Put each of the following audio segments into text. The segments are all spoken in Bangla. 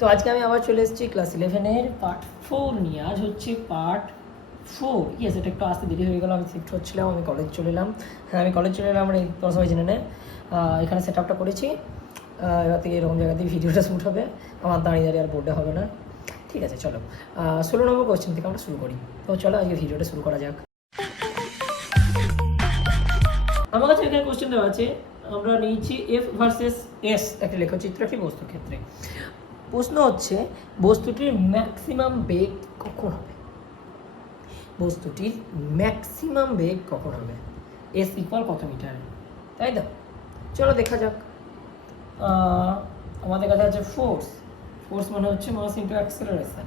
তো আজকে আমি আবার চলে এসেছি ক্লাস 11-এর পার্ট 4 নিয়ে। আজ হচ্ছে পার্ট 4। ইয়েস, এটা একটু আসতে দেরি হয়ে গেল, আমি শিফট হচ্ছিলাম, আমি কলেজ চলে এলাম। হ্যাঁ, আমি কলেজ চলে এলাম, আমরা এই সবাই জেনে নেয়। এখানে সেট আপটা করেছি। এবার থেকে এরকম জায়গাতেই ভিডিওটা শ্যুট হবে, আমার দাঁড়িয়ে দাঁড়িয়ে আর বোর্ডে হবে না। ঠিক আছে, চলো 16 নম্বর কোয়েশ্চেন থেকে আমরা শুরু করি। তো চলো আজকে ভিডিওটা শুরু করা যাক। আমার কাছে এখানে কোয়েশ্চেন দেওয়া আছে, আমরা নিয়েছি এফ ভার্সেস এস, একটা লেখচিত্র একটি বস্তুর ক্ষেত্রে। প্রশ্ন হচ্ছে বস্তুটির ম্যাক্সিমাম বেগ কখন হবে? বস্তুটির ম্যাক্সিমাম বেগ কখন হবে? এস ইকুয়াল কত মিটার, তাই তো? চলো দেখা যাক। আমাদের কাছে আছে ফোর্স। ফোর্স মানে হচ্ছে মাস ইন্টু অ্যাক্সেলারেশন।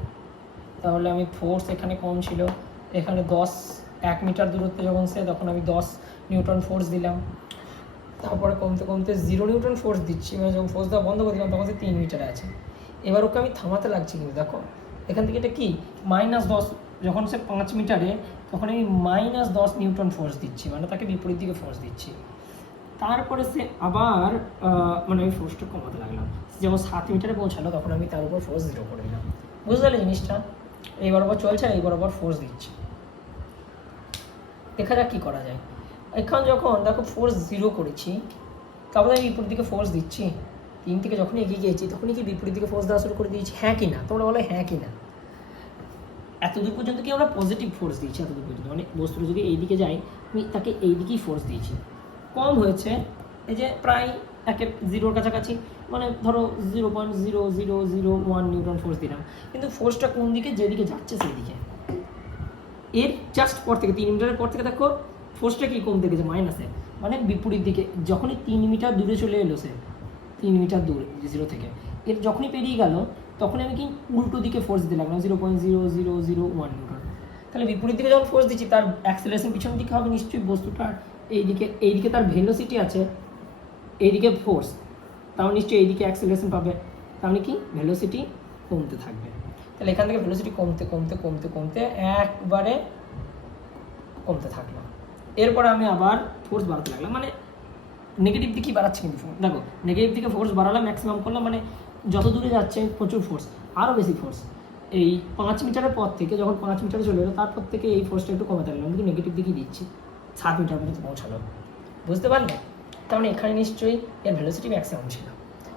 তাহলে আমি ফোর্স এখানে কম ছিল, এখানে 1 মিটার দূরত্বে যখন সে, তখন আমি 10 নিউটন ফোর্স দিলাম। তারপরে কমতে কমতে 0 নিউটন ফোর্স দিচ্ছি, মানে যখন ফোর্স দেওয়া বন্ধ করে দিলাম তখন সে 3 মিটারে আছে। এবার ওকে আমি থামাতে লাগছি, কিন্তু দেখো এখান থেকে এটা কি -10, যখন সে 5 মিটারে তখন আমি -10 নিউটন ফোর্স দিচ্ছি, মানে তাকে বিপরীত দিকে ফোর্স দিচ্ছি। তারপরে সে আবার মানে আমি ফোর্সটা কমাতে লাগলাম, যখন 7 মিটারে পৌঁছালো তখন আমি তার উপর ফোর্স 0 করে দিলাম। বুঝতে পারলে জিনিসটা? এই বরাবর চলছে, এই বরাবর ফোর্স দিচ্ছি। দেখা যাক কী করা যায়। এখন যখন দেখো ফোর্স 0 করেছি, তারপরে আমি বিপরীত দিকে ফোর্স দিচ্ছি। 3 থেকে যখন এগিয়ে গিয়েছি তখনই কি বিপরীত দিকে ফোর্স দেওয়া শুরু করে দিয়েছি? হ্যাঁ কি না? তোমরা বলো হ্যাঁ কি না? এতদূর পর্যন্ত কি আমরা পজিটিভ ফোর্স দিয়েছি, এতদূর পর্যন্ত মানে বস্তুটা যদি এই দিকে যায় আমি তাকে এই দিকেই ফোর্স দিয়েছি। কম হয়েছে, এই যে প্রায় 0-এর কাছাকাছি, মানে ধরো 0.0001 নিউটন ফোর্স দিলাম, কিন্তু ফোর্সটা কোন দিকে? যেদিকে যাচ্ছে সেই দিকে। এর জাস্ট পর থেকে 3 মিটারের পর থেকে দেখো ফোর্সটা কি কমতে গেছে, মাইনাসে, মানে বিপরীত দিকে। যখনই 3 মিটার দূরে চলে এলো সে, 3 মিটার দূর 0 থেকে, এর যখনই পেরিয়ে গেল তখনই আমি কি উল্টো দিকে ফোর্স দিতে লাগলাম 0.0001 নিউটন। তাহলে বিপরীত দিকে যখন ফোর্স দিচ্ছি তার অ্যাক্সেলারেশন পিছন দিকে হবে নিশ্চয়ই। বস্তুটার এইদিকে তার ভেলোসিটি আছে, এইদিকে ফোর্স, তাও নিশ্চয়ই এইদিকে অ্যাক্সেলারেশন পাবে, তাহলে কি ভেলোসিটি কমতে থাকবে। তাহলে এখান থেকে ভেলোসিটি কমতে কমতে কমতে কমতে একবারে কমতে থাকলো। এরপরে আমি আবার ফোর্স বাড়াতে লাগলাম, মানে নেগেটিভ দিকেই বাড়াচ্ছে। কিন্তু দেখো নেগেটিভ দিকে ফোর্স বাড়ালাম, ম্যাক্সিমাম করলাম, মানে যত দূরে যাচ্ছে প্রচুর ফোর্স, আরও বেশি ফোর্স। এই 5 মিটারের পর থেকে যখন 5 মিটারে চলে এলো তারপর থেকে এই ফোর্সটা একটু কমাতে লাগলাম, কিন্তু নেগেটিভ দিকেই দিচ্ছি। 7 মিটার পর্যন্ত পৌঁছালো। বুঝতে পারলে? তার মানে এখানে নিশ্চয়ই এর ভেলোসিটি ম্যাক্সিমাম ছিল,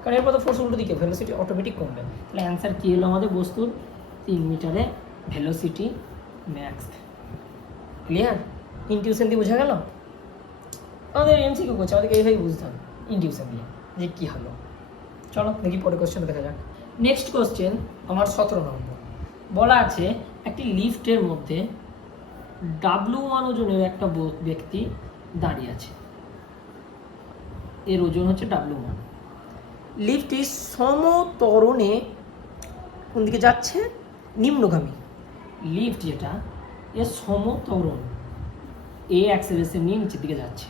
কারণ এরপর তো ফোর্স উল্টো দিকে, ভেলোসিটি অটোমেটিক কমবে। তাহলে অ্যান্সার কী হলো আমাদের? বস্তুর 3 মিটারে ভেলোসিটি ম্যাক্স। ক্লিয়ার? ইনটিউশন দিয়ে বোঝা গেল? আমাদের এমসিকিউ করছে, আমাদেরকে এইভাবেই বুঝতে হবে ইনটিউশন দিয়ে যে কী হলো। চলো দেখি পরে কোশ্চেন দেখা যাক। নেক্সট কোশ্চেন আমার 17 নম্বর। বলা আছে একটি লিফটের মধ্যে W1 ওজনের একটা ব্যক্তি দাঁড়িয়ে আছে, এর ওজন হচ্ছে W1। লিফটটি সমত্বরণে কোন দিকে যাচ্ছে? নিম্নগামী। লিফট যেটা, এর সমত্বরণ এ অ্যাক্সেলারেশন নিয়ে নিচের দিকে যাচ্ছে,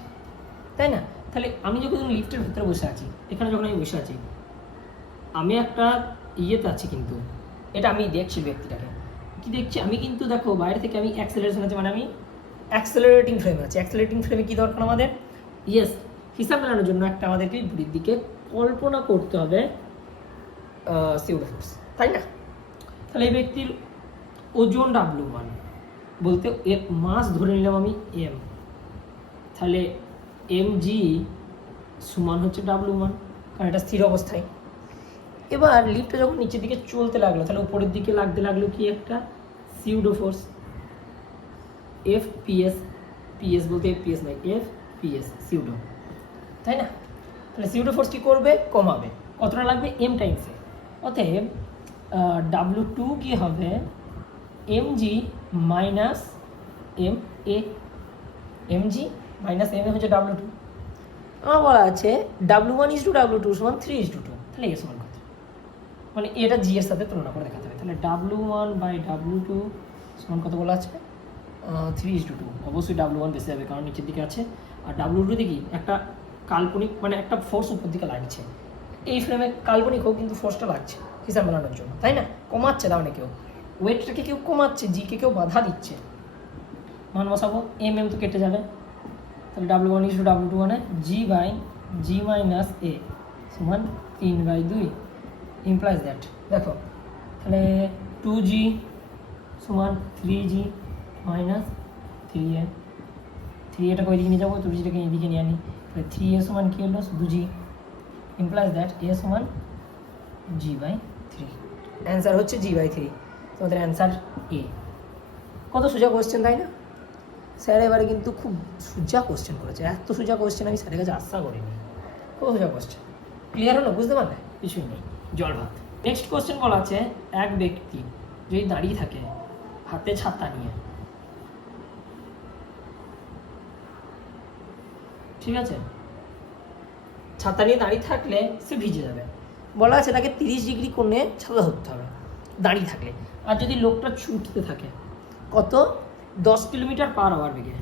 তাই না? তাহলে আমি যখন লিফটের ভিতরে বসে আছি, এখানে যখন আমি বসে আছি, আমি একটা ইয়েতে আছি, কিন্তু এটা আমি দেখছি ব্যক্তিটাকে। কি দেখছি? আমি কিন্তু দেখো বাইরে থেকে আমি অ্যাক্সেলারেশন আছে, মানে আমি অ্যাক্সেলারেটিং ফ্রেমে আছি। অ্যাক্সেলারেটিং ফ্রেমে কী দরকার আমাদের? ইয়েস, হিসাব মেলানোর জন্য একটা আমাদেরকে বিপরীত দিকে কল্পনা করতে হবে সিউডো ফোর্স, তাই না? তাহলে এই ব্যক্তির ওজন W1 বলতে এর মাস ধরে নিলাম আমি M, তাহলে mg সমান হচ্ছে W1, কারণ এটা স্থির অবস্থায়। এবার লিফটটা যখন নিচের দিকে চলতে লাগলো, তাহলে উপরের দিকে লাগতে লাগলো কি একটা সিউডো ফোর্স, FPS। PS বলতে FPS নয়, FPS সিউডো, তাই না? তাহলে সিউডো ফোর্স কী করবে? কমাবে। কতটা লাগবে? M টাইমস এ। অতএব W2 কি হবে? mg minus MA। mg minus MA হচ্ছে W2। আমার বলা আছে W1:W2 সমান 3:2। তাহলে এ সমান কত? মানে এটা জি এর সাথে তুলনা করে দেখাতে হবে। তাহলে W1/W2 সমান কত বলা আছে? 3:2। অবশ্যই W1 বেশি হবে, কারণ নিচের দিকে আছে। আর W2 দেখি একটা কাল্পনিক, মানে একটা ফোর্স উপর দিকে লাগছে। এই ফ্রেমে কাল্পনিক হোক, কিন্তু ফোর্সটা লাগছে হিসাব মেলানোর জন্য, তাই না? কমাচ্ছে, তার মানে কেউ ওয়েটটাকে কেউ কমাচ্ছে, জিকে কেউ বাধা দিচ্ছে। মান বসাবো, M তো কেটে যাবে। তাহলে W1:W2 মানে G/G - A সমান 3/2। ইমপ্লাইজ দ্যাট, দেখো তাহলে 2g সমান 3g মাইনাস 3a, 3aটাকে ওইদিকে নিয়ে যাবো, 2gটাকে এইদিকে নিয়ে আনি, তাহলে 3a সমান কী হলো, শুধু g, ইমপ্লাইজ দ্যাট a সমান g/3। অ্যান্সার হচ্ছে g/3, তোমাদের অ্যান্সার এ। কত সোজা কোয়েশ্চেন তাই না? স্যার এবারে কিন্তু খুব সোজা কোয়েশ্চেন করেছে, এত সোজা কোয়েশ্চেন আমি স্যারের কাছে আশা করিনি। খুব সোজা কোয়েশ্চেন, ক্লিয়ার হলো, বুঝতে পারলে? কিছুই নেই, জল ভাত। নেক্সট কোয়েশ্চেন বলা আছে, এক ব্যক্তি যদি দাঁড়িয়ে থাকে হাতে ছাতা নিয়ে, ঠিক আছে, ছাতা নিয়ে দাঁড়িয়ে থাকলে সে ভিজে যাবে। বলা আছে তাকে 30 ডিগ্রি কোণে ছাতা ধরতে হবে দাঁড়িয়ে থাকলে। আর যদি লোকটা ছুটতে থাকে কত, 10 কিলোমিটার পার আওয়ার বেগে,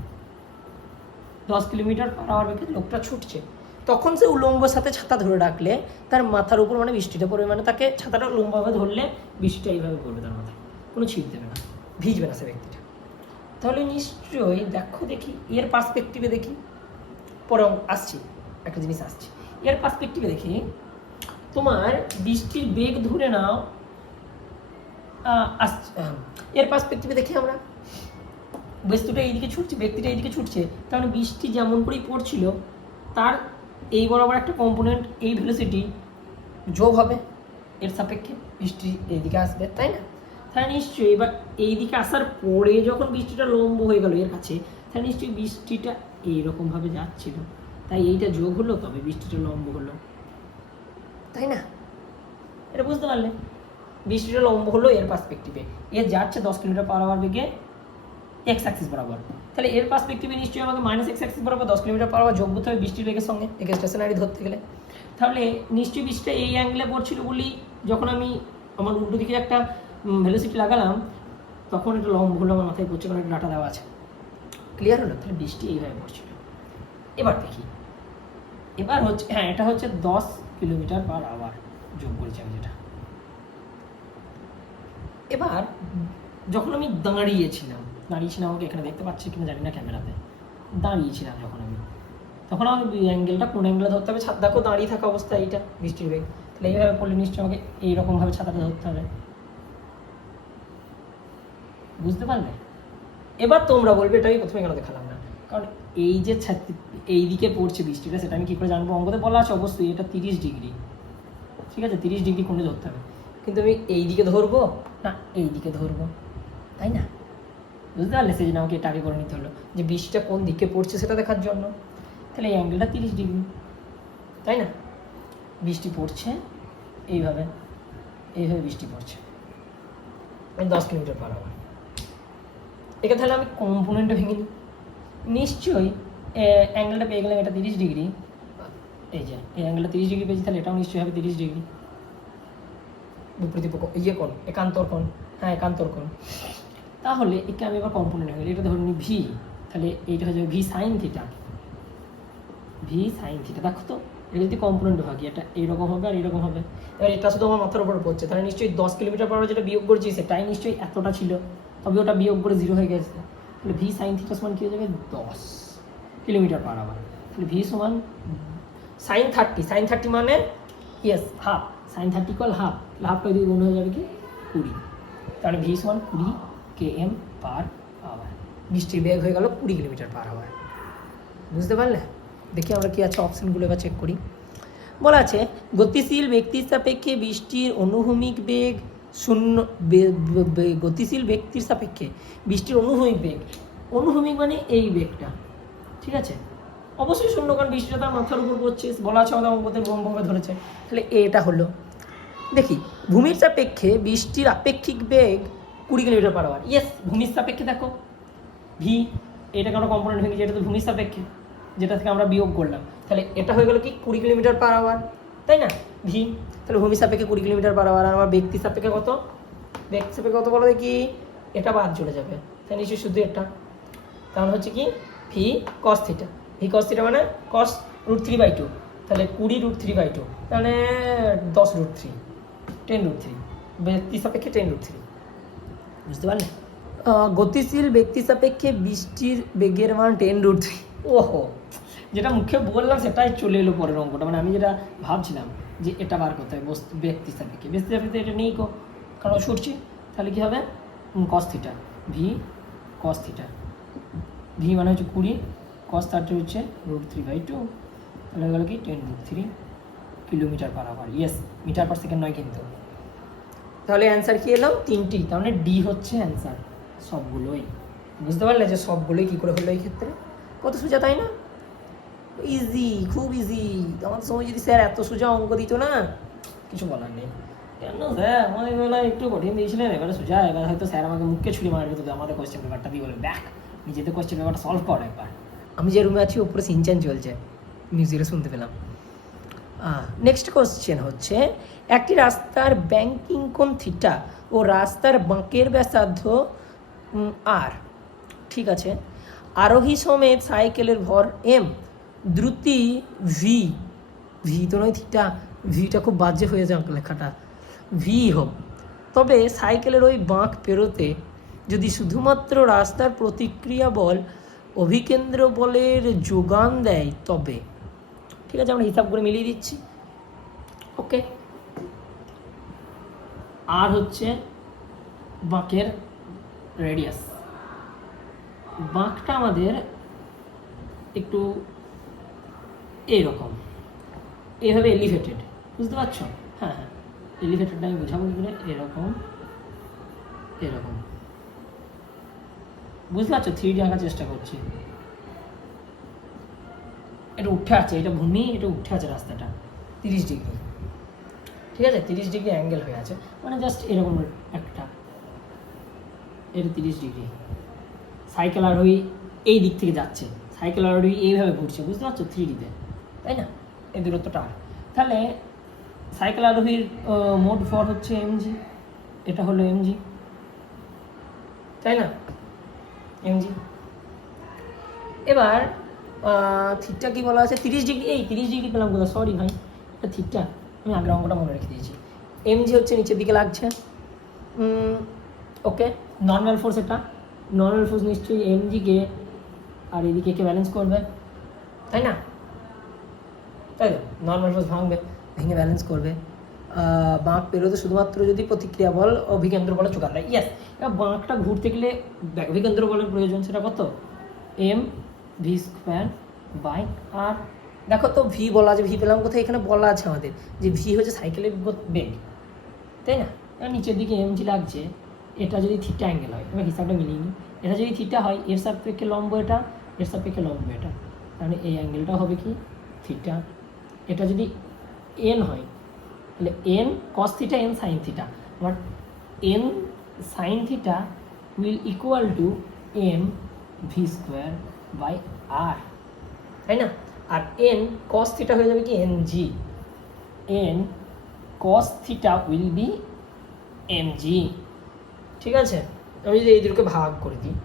10 কিলোমিটার পার আওয়ার বেগে লোকটা ছুটছে, তখন সে উলম্ব সাথে ছাতা ধরে রাখলে তার মাথার উপর মানে বৃষ্টিটা পড়বে, মানে তাকে ছাতাটা উলম্বভাবে ধরলে বৃষ্টিটা এইভাবে পড়বে তার মাথায়, কোনো ছিট দেবে না, ভিজবে না সে ব্যক্তিটা। তাহলে নিশ্চয়ই দেখো, দেখি এর পার্সপেক্টিভে দেখি, পরে আসছি একটা জিনিস আসছি, এর পার্সপেক্টিভে দেখি, তোমার বৃষ্টির বেগ ধরে নাও আসছে, এর পার্সপেক্টিভে দেখি আমরা, বস্তুটা এইদিকে ছুটছে, ব্যক্তিটা এইদিকে ছুটছে, তাহলে বৃষ্টি যেমন করেই পড়ছিল তার এই বরাবর একটা কম্পোনেন্ট এই ভেলোসিটি যোগ হবে এর সাপেক্ষে, বৃষ্টি এইদিকে আসবে, তাই না? তাহলে নিশ্চয়ই এবার এইদিকে আসার পরে যখন বৃষ্টিটা লম্ব হয়ে গেল এর কাছে, তাহলে নিশ্চয়ই বৃষ্টিটা এইরকমভাবে যাচ্ছিল, তাই এইটা যোগ হলো, তবে বৃষ্টিটা লম্ব হলো, তাই না? এটা বুঝতে পারলে? বৃষ্টিটা লম্ব হলো এর পার্সপেক্টিভে, এর যাচ্ছে 10 কিলোমিটার পার আওয়ার বেগে এক্স অ্যাক্সিস বরাবর, তাহলে এর পার্সপেক্টিভে নিশ্চয়ই আমাকে মাইনাস এক্স অ্যাক্সিস বরাবর 10 কিলোমিটার পার আওয়ার যোগ করতে হবে বৃষ্টির বেগের সঙ্গে, একে স্টেশনারি ধরতে গেলে। তাহলে নিশ্চয়ই বৃষ্টিটা এই অ্যাঙ্গেলে পড়ছিল বলেই যখন আমি আমার উল্টো দিকে একটা ভেলোসিটি লাগালাম তখন এটা লম্ব হলো আমার মাথায় পড়ছে, কারণ একটা ডাটা দেওয়া আছে, ক্লিয়ার হলো? তাহলে বৃষ্টি এইভাবে পড়ছিল। এবার দেখি, এবার হচ্ছে, হ্যাঁ এটা হচ্ছে 10 কিলোমিটার পার আওয়ার যোগ করেছি আমি যেটা। এবার যখন আমি দাঁড়িয়েছিলাম আমাকে এখানে দেখতে পাচ্ছি কিনা জানি না ক্যামেরাতে, দাঁড়িয়েছিলাম যখন আমি, তখন আমাকে অ্যাঙ্গেলটা কোন অ্যাঙ্গেলে ধরতে হবে, ছাতা দেখো দাঁড়িয়ে থাকা অবস্থা এইটা বৃষ্টির বেগ, তাহলে এইভাবে পড়লে নিশ্চয়ই আমাকে এইরকমভাবে ছাতাটা ধরতে হবে, বুঝতে পারলে? এবার তোমরা বলবে এটা আমি প্রথমে কেন দেখালাম না, কারণ এই যে এই দিকে পড়ছে বৃষ্টিটা সেটা আমি কী করে জানবো? অঙ্কতে বলা আছে অবশ্যই এটা 30 ডিগ্রি, ঠিক আছে, 30 ডিগ্রি কোণে ধরতে হবে, কিন্তু আমি এই দিকে ধরবো না এই দিকে ধরবো, তাই না? বুঝতে পারলে? সেই জন্য আমাকে এটা আগে করে নিতে হলো যে বৃষ্টিটা কোন দিকে পড়ছে সেটা দেখার জন্য, তাহলে এই অ্যাঙ্গেলটা 30 ডিগ্রি, তাই না? বৃষ্টি পড়ছে এইভাবে, এইভাবে বৃষ্টি পড়ছে 10 কিলোমিটার পার আওয়ার, একে তাহলে আমি কম্পোনেন্টে ভেঙে নিই, নিশ্চয়ই অ্যাঙ্গেলটা পেয়ে গেলাম এটা 30 ডিগ্রি, এই যে এই অ্যাঙ্গেলটা 30 ডিগ্রি পেয়েছি, তাহলে এটাও নিশ্চয়ই হবে 30 ডিগ্রি, বিপরীত ইয়ে কোণ, একান্তর কোণ, হ্যাঁ একান্তর কোণ। তাহলে একে আমি এবার কম্পোনেন্ট হয়ে গেল, এটা ধরে নিই ভি, তাহলে এইটা হয়ে যাবে V sine theta, V sine theta. দেখো তো এটা যদি কম্পোনেন্ট ভাগি এটা এইরকম হবে আর এইরকম হবে, এবার এটা শুধু আমার মাথার উপর পড়ছে, তাহলে নিশ্চয়ই 10 কিলোমিটার পার যেটা বিয়োগ করছি সেটাই নিশ্চয়ই এতটা ছিল, তবে ওটা বিয়োগ করে 0 হয়ে গেছে, তাহলে ভি সাইন থিটা সমান কী হয়ে যাবে 10 কিলোমিটার পার আওয়ার, তাহলে ভি সমান সাইন 30, সাইন 30 মানে yes half, sine 30 equal half, হাফটা যদি গুণ হয়ে যাবে কি 20, তাহলে ভি সমান 20 km পার আওয়ার, বৃষ্টির বেগ হয়ে গেল 20 কিলোমিটার পার আওয়ার, বুঝতে পারলে? দেখি আমরা কী আছে অপশানগুলো এবার চেক করি। বলা আছে গতিশীল ব্যক্তির সাপেক্ষে বৃষ্টির অনুভূমিক বেগ শূন্য, গতিশীল ব্যক্তির সাপেক্ষে বৃষ্টির অনুভূমিক বেগ, অনুভূমিক মানে এই বেগটা, ঠিক আছে, অবশ্যই শূন্য, কারণ বৃষ্টিটা তার মাথার উপর পড়ছে, বলা আছে আমাদের অঙ্কতে ব্রহ্মভাবে ধরেছে, তাহলে এটা হলো। দেখি ভূমির সাপেক্ষে বৃষ্টির আপেক্ষিক বেগ 20 কিলোমিটার পার আওয়ার, ইয়েস ভূমির সাপেক্ষে দেখো ভি, এটাকে আমরা কম্পোনেন্ট ভেঙেছি, এটা তো ভূমির সাপেক্ষে যেটা থেকে আমরা বিয়োগ করলাম, তাহলে এটা হয়ে গেল কি 20 কিলোমিটার পার আওয়ার, তাই না? ভি, তাহলে ভূমি সাপেক্ষে 20 কিলোমিটার পার আওয়ার, আর আমার ব্যক্তি সাপেক্ষে কত, ব্যক্তি সাপেক্ষে কত বলো দেখি, এটা বাদ চলে যাবে, তাই নিশ্চয়ই শুধু এটা, তাহলে হচ্ছে কি V cos theta, V cos theta মানে কস √3/2, তাহলে 20 √3/2, তাহলে 10 √3, 10 √3, ব্যক্তি সাপেক্ষে 10 √3, বুঝতে পারলে? গতিশীল ব্যক্তি সাপেক্ষে বৃষ্টির বেগের মান 10 √3, ওহো যেটা মুখে বললাম সেটাই চলে এলো পরের অঙ্কটা, মানে আমি যেটা ভাবছিলাম যে এটা বার করতে হবে ব্যক্তি সাপেক্ষে, ব্যক্তি সাপেক্ষে এটা নেই কারণ সরছি, তাহলে কী হবে cos theta, V cos theta, V মানে হচ্ছে 20, কস 30 হচ্ছে √3/2, তাহলে হয়ে গেল কি 10√3 kilometre per hour. Yes, metre per second নয় কিন্তু। তাহলে অ্যান্সার কী এলাম 3টি, তার মানে ডি হচ্ছে অ্যান্সার সবগুলোই। বুঝতে পারলে যে সবগুলোই কী করে হলো এই ক্ষেত্রে, কত সোজা তাই না? ইজি, খুব ইজি। আমার সময় যদি স্যার এত সোজা অঙ্ক দিত না, কিছু বলার নেই। কেন স্যার আমাদের বেলায় একটু কঠিন দিয়েছিলেন, এবারে সোজা, এবার হয়তো স্যার আমাকে মুখে ছুরি মারা দিত, আমাদের কোয়েশ্চেন পেপারটা দিয়ে বলে দেখ নিজেদের কোয়েশ্চেন পেপারটা সলভ কর একবার। আমি যে রুমে আছি উপরে সিনচ্যান চলছে, মিউজিকে শুনতে পেলাম। নেক্সট কোয়েশ্চেন হচ্ছে, একটি রাস্তার ব্যাংকিং কোণ থিটা ও রাস্তার বাঁকের ব্যাসার্ধ আর, ঠিক আছে, আরোহী সমেত সাইকেলের ভর এম, দ্রুতি ভি, ভি তো নয় থিটা, ভিটা খুব বাজে হয়ে যাক লেখাটা, ভি হোক, তবে সাইকেলের ওই বাঁক পেরোতে যদি শুধুমাত্র রাস্তার প্রতিক্রিয়া বল অভিকেন্দ্র বলের যোগান দেয় তবে, ঠিক আছে আমরা হিসাব করে মিলিয়ে দিচ্ছি। ওকে, আর হচ্ছে বাঁকের রেডিয়াস, বাঁকটা আমাদের একটু এইরকম, এইভাবে এলিভেটেড, বুঝতে পারছো? হ্যাঁ হ্যাঁ, এলিভেটেডটা আমি বোঝাবো কি করে, এরকম এরকম, বুঝতে পারছো? 3D আঁকার চেষ্টা করছি। এটা উঠে আছে, এটা ভূমি, এটা উঠে আছে রাস্তাটা 30 ডিগ্রি, ঠিক আছে, 30 ডিগ্রি অ্যাঙ্গেল হয়ে আছে, মানে জাস্ট এরকম একটা, এটা 30 ডিগ্রি। সাইকেল আরোহী এই দিক থেকে যাচ্ছে, সাইকেল আরোহী এইভাবে ঘুরছে, বুঝতে পারছো? 3Dতে, তাই না? এই দূরত্বটা, তাহলে সাইকেল আরোহীর মোট ভর হচ্ছে এমজি, এটা হলো এমজি, তাই না? এমজি। এবার থিটা কি বলা আছে, 30 ডিগ্রি, এই 30 ডিগ্রি পেলাম কোথায়, সরি ভাই, এটা থিটা, আমি আগের অঙ্কটা মনে রেখে দিয়েছি। এমজি হচ্ছে নিচের দিকে লাগছে, ওকে, নর্মাল ফোর্স, এটা নর্মাল ফোর্স নিশ্চয়ই এমজিকে আর এদিকে কে ব্যালেন্স করবে, তাই না? তাই তো, নর্মাল ফোর্স ভেঙে ব্যালেন্স করবে, বাঁক পেরোতে শুধুমাত্র যদি প্রতিক্রিয়া বল অভিকেন্দ্র বলে যোগান দেয়। ইয়েস, এবার বাঁকটা ঘুরতে গেলে অভিকেন্দ্র বলের প্রয়োজন, সেটা কত, এম ভি স্কোয়ার বাই আর। দেখো তো ভি বলা আছে, ভি পেলাম কোথায়, এখানে বলা আছে আমাদের যে ভি হচ্ছে সাইকেলের বেগ, তাই না? এবার নিচের দিকে এমজি লাগছে, এটা যদি থিটা অ্যাঙ্গেল হয়, এবার হিসাবটা মিলিয়ে নিই, এটা যদি থিটা হয়, এর সাপেক্ষে লম্ব এটা, এর সাপেক্ষে লম্ব এটা, তাহলে এই অ্যাঙ্গেলটা হবে কি থিটা। এটা যদি এন হয় তাহলে N cos theta, N sine theta, আমার N sine theta will equal to m v square by r, তাই না? আর এন কস থিটা হয়ে যাবে কি N g, N cos theta will be m g, ঠিক আছে? আমি যদি এই দুটোকে ভাগ করে দিই,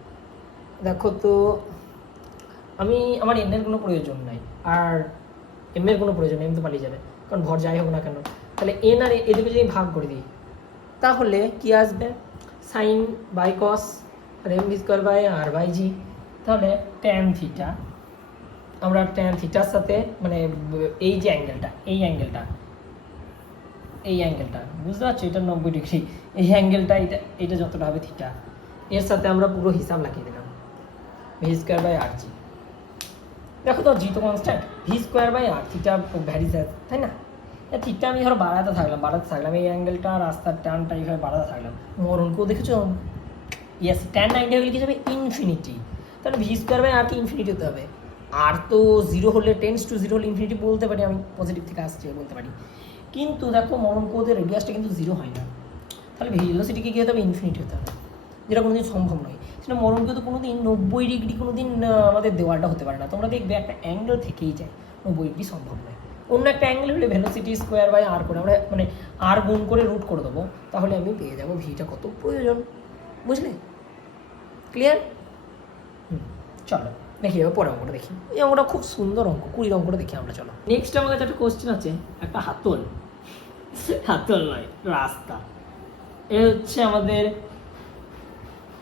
দেখো তো আমার এনের কোনো প্রয়োজন নাই আর এম এর কোনো প্রয়োজন নেই, এম তো পালিয়ে যাবে কারণ ভর যাই হোক না কেন। তাহলে এন আর এদিকে যদি ভাগ করে দিই তাহলে কি আসবে, সাইন বাই কস আর m v square by r by g, তাহলে ট্যান থিটা, আমরা ট্যান থিটার সাথে মানে এই যে অ্যাঙ্গেলটা, এই অ্যাঙ্গেলটা বুঝতে পারছো, এটা 90 ডিগ্রি, এই অ্যাঙ্গেলটা এটা যতটা হবে থিটা, এর সাথে আমরা পুরো হিসাব লাগিয়ে দিলাম, v square by r g. দেখো তো জি তো constant, v square by r theta varies, তাই না? থিটা আমি ধরো বাড়াতে থাকলাম, এই অ্যাঙ্গেলটা রাস্তার টানটা এইভাবে বাড়াতে থাকলাম, মরণকেও দেখেছো, ইয়েস, ট্যান 90 হলে কি যাবে ইনফিনিটি, তাহলে ভি স্কোয়ার বাই আর কি ইনফিনিটি হতে হবে, আর তো 0 হলে টেন্স টু 0 হলে ইনফিনিটি বলতে পারি, আমি পজিটিভ থেকে আসছে বলতে পারি, কিন্তু দেখো মরণকোদের রেডিয়াসটা কিন্তু 0 হয় না, তাহলে ভেলোসিটিকে কী হতে হবে, ইনফিনিটি হতে হবে, যেটা কোনোদিন সম্ভব নয়। সেটা মরণকে তো কোনো দিন 90 ডিগ্রি কোনো দিন আমাদের দেওয়ালটা হতে পারে না, তোমরা দেখবে একটা অ্যাঙ্গেল থেকেই যায়, 90 ডিগ্রি সম্ভব নয়। অন্য একটা অ্যাঙ্গেল হলে ভেলোসিটি স্কোয়ার বাই আর করে আমরা মানে আর গুণ করে রুট করে দেবো, তাহলে আমি পেয়ে যাবো ভিটা কত প্রয়োজন, বুঝলে? ক্লিয়ার? চলো দেখি এবার পরে অঙ্কটা দেখি, এই অঙ্কটা খুব সুন্দর অঙ্ক, 20 অঙ্কটা দেখি আমরা। চলো নেক্সট আমার কাছে একটা কোশ্চেন আছে, একটা হাতল নয় রাস্তা, এ হচ্ছে আমাদের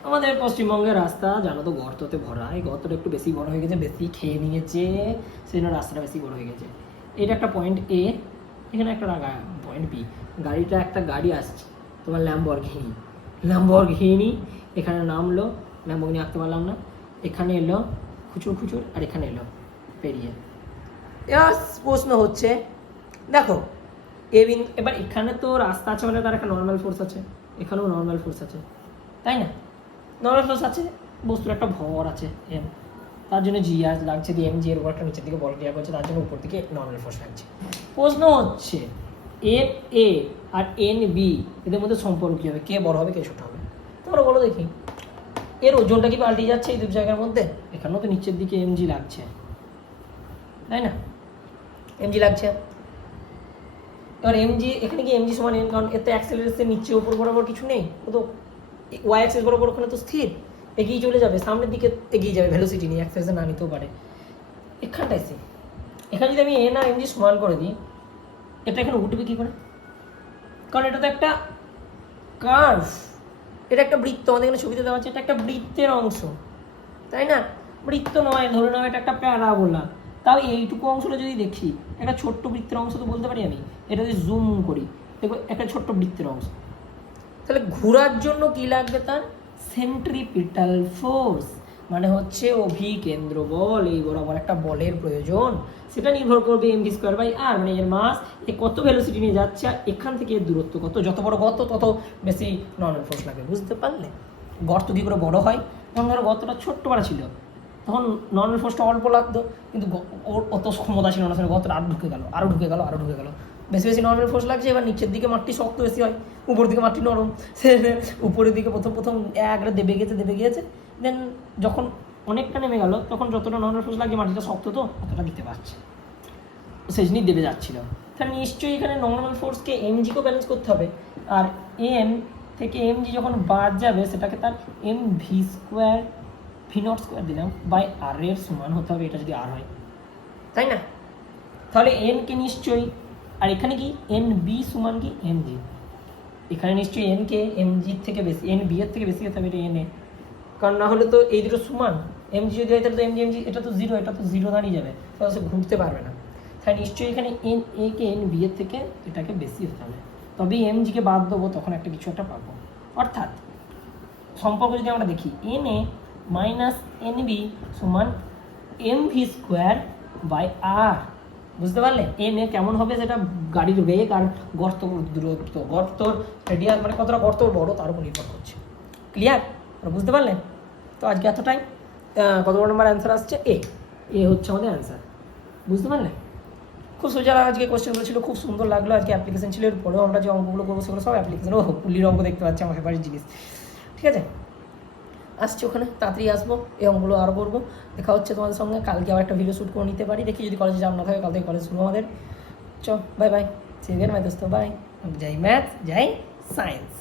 আমাদের পশ্চিমবঙ্গের রাস্তা জানো তো গর্ততে ভরা, এই গর্তটা একটু বেশি বড় হয়ে গেছে, বেশি খেয়ে নিয়েছে, সেই জন্য রাস্তাটা বেশি বড় হয়ে গেছে। এটা একটা পয়েন্ট এ, এখানে একটা পয়েন্ট বি। একটা গাড়ি আসছে তোমার ল্যাম্বরঘিনি, এখানে নামলো, ল্যাম্বরঘিনি আঁকতে পারলাম না, এখানে এলো খুচুর আর এখানে এলো পেরিয়ে। এবার প্রশ্ন হচ্ছে দেখো এবার এখানে তো রাস্তা আছে মানে তার একটা নর্মাল ফোর্স আছে, এখানেও নর্মাল ফোর্স আছে, তাই না? নর্মাল ফোর্স আছে, বস্তুর একটা ভর আছে এম, তার জন্য জি আর লাগছে, দিয়ে এম জি এর উপর একটা নিচের দিকে বল ক্রিয়া করছে, তার জন্য উপর দিকে নর্মাল ফোর্স লাগছে। প্রশ্ন হচ্ছে এন এ আর এন বি এদের মধ্যে সম্পর্ক কী হবে, কে বড় হবে কে ছোট হবে? তোমরা বলো দেখি। এর ওজনটা কি পাল্টে যাচ্ছে এই দু জায়গার মধ্যে? এখানেও তো নিচের দিকে এম জি লাগছে, তাই না? এম জি লাগছে। এবার এম জি এখানে কি এম জি সমান এন, কারণ এতে অ্যাক্সেলারেশন নিচে উপর বরাবর কিছু নেই, ও তো ওয়াই অ্যাক্সিস বরাবর ওখানে তো স্থির, এগিয়ে চলে যাবে, সামনের দিকে এগিয়ে যাবে, ভেলোসিটি নিয়ে অ্যাক্সেলারেশন না নিতেও পারে। এখানটায় সে এখানে যদি আমি এন আর এম জি সমান করে দিই, এটা এখানে উঠবে কী করে? কারণ এটা তো একটা কার্ভ, এটা একটা বৃত্ত, আমাদের এখানে ছবিতে দেওয়া আছে, এটা একটা বৃত্তের অংশ, তাই না? বৃত্ত নয়, ধরে নাও এটা একটা প্যারাবোলা, তাও এইটুকু অংশটা যদি দেখি একটা ছোট্ট বৃত্তের অংশ তো বলতে পারি আমি, এটা যদি জুম করি দেখো একটা ছোট্ট বৃত্তের অংশ। তাহলে ঘোরার জন্য কি লাগবে? তার সেন্ট্রিপিটাল ফোর্স, মানে হচ্ছে অভিকেন্দ্র বল, এই বরাবর একটা বলের প্রয়োজন, সেটা নির্ভর করবে এম ভি স্কোয়ার বাই আর, মানে এর মাস এ কত ভেলোসিটি নিয়ে যাচ্ছে, আর এখান থেকে এর দূরত্ব কত, যত বড় গর্ত তত বেশি নর্মাল ফোর্স লাগবে। বুঝতে পারলে? গর্ত কী করে বড় হয়? তখন ধরো গর্তটা ছোট্ট পাড়া ছিল, তখন নর্মাল ফোর্সটা অল্প লাগতো, কিন্তু ওর অত ক্ষমতা ছিল না, গর্তটা আরও ঢুকে গেল, বেশি বেশি নর্মাল ফোর্স লাগছে। এবার নিচের দিকে মাটি শক্ত বেশি হয়, উপর দিকে মাটি নরম, সে উপরের দিকে প্রথম একটা দেবে গিয়েছে, দেন যখন অনেকটা নেমে গেল তখন যতটা নর্মাল ফোর্স লাগছে মাটিটা শক্ত তো অতটা দিতে পারছে, সেই জন্যই দেবে যাচ্ছিল। তাহলে নিশ্চয়ই এখানে নর্মাল ফোর্সকে এমজিকেও ব্যালেন্স করতে হবে, আর এম থেকে এমজি যখন বাদ যাবে সেটাকে তার m v square v not square দিলাম বাই আর এর সমান হতে হবে, এটা যদি আর হয়, তাই না? তাহলে এনকে নিশ্চয়ই, আর এখানে কি এন বি সমান কি এম জি, এখানে নিশ্চয়ই এনকে এম জির থেকে বেশি, এন বি এর থেকে বেশি হতে হবে এটা এন এ, কারণ না হলে তো এই দুটো সমান, এম জি যদি হয় তাহলে তো এম জি এটা তো জিরো দাঁড়িয়ে যাবে, তাহলে সে ঘুরতে পারবে না। তাই নিশ্চয়ই এখানে এন এ কে এন বি এর থেকে এটাকে বেশি হতে হবে, তবেই এম জিকে বাদ দেবো, তখন একটা কিছু একটা পাবো। অর্থাৎ সম্পর্ক যদি আমরা দেখি N A minus N B সমান m v square by r, বুঝতে পারলে? এন এ কেমন হবে সেটা গাড়ির বেগ আর গর্ত দূরত্ব, গর্তর রেডিয়াস মানে কতটা গর্ত বড় তার উপর নির্ভর করছে। ক্লিয়ার? বুঝতে পারলে? তো আজকে এতটাই। কত বড় নম্বর অ্যান্সার আসছে? এ হচ্ছে আমাদের অ্যান্সার। বুঝতে পারলে? খুব সোজা আজকে কোশ্চেনগুলো ছিল, খুব সুন্দর লাগলো। আজকে অ্যাপ্লিকেশন ছিল, এর পরেও আমরা যে অঙ্কগুলো করবো সেগুলো সব অ্যাপ্লিকেশন। ও পুলির অঙ্ক দেখতে পাচ্ছি, আমার ফেভারিট জিনিস। ঠিক আছে, আসছি ওখানে, তাড়াতাড়ি আসবো, এই অঙ্কগুলো আরও করবো। দেখা হচ্ছে তোমাদের সঙ্গে কালকে আবার একটা ভিডিও শ্যুট করে নিতে পারি, দেখি যদি কলেজে যাওয়া না থাকে, কাল থেকে কলেজ শুরু আমাদের। Bye bye, see you my দোস্ত, বাই। জয় ম্যাথ, জয় সায়েন্স।